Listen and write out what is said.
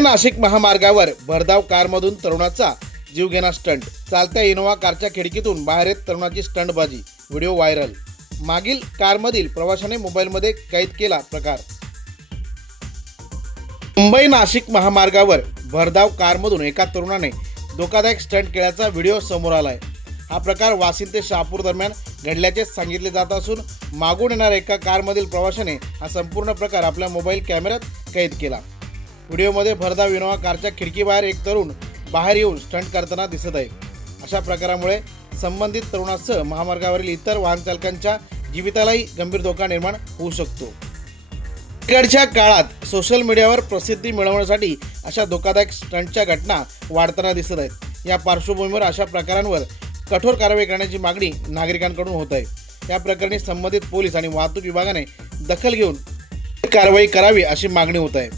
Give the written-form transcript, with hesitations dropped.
नाशिक महामार्गावर भरधाव कारमधून तरुणाचा जीवघेणा स्टंट. चालत्या इनोव्हा कारच्या खिडकीतून बाहेर येत तरुणाची स्टंटबाजी. Video viral. मागील कारमधील प्रवाशाने मोबाईलमध्ये कैद केला प्रकार. मुंबई नाशिक महामार्गावर भरधाव कारमधून एका तरुणाने धोकादायक स्टंट केल्याचा व्हिडिओ समोर आलाय. हा प्रकार वाशिम ते शहापूर दरम्यान घडल्याचे सांगितले जात असून मागून येणाऱ्या एका कारमधील प्रवाशाने हा संपूर्ण प्रकार आपल्या मोबाईल कॅमेऱ्यात कैद केला. व्हिडिओमध्ये भरधाव इनोव्हा कारच्या खिडकीबाहेर एक तरुण बाहेर येऊन स्टंट करताना दिसत आहे. अशा प्रकारामुळे संबंधित तरुणासह महामार्गावरील इतर वाहन चालकांच्या जीवितालाही गंभीर धोका निर्माण होऊ शकतो. अलीकडच्या काळात सोशल मीडियावर प्रसिद्धी मिळवण्यासाठी अशा धोकादायक स्टंटच्या घटना वाढताना दिसत आहेत. या पार्श्वभूमीवर अशा प्रकारांवर कठोर कारवाई करण्याची मागणी नागरिकांकडून होत आहे. या प्रकरणी संबंधित पोलीस आणि वाहतूक विभागाने दखल घेऊन कारवाई करावी अशी मागणी होत आहे.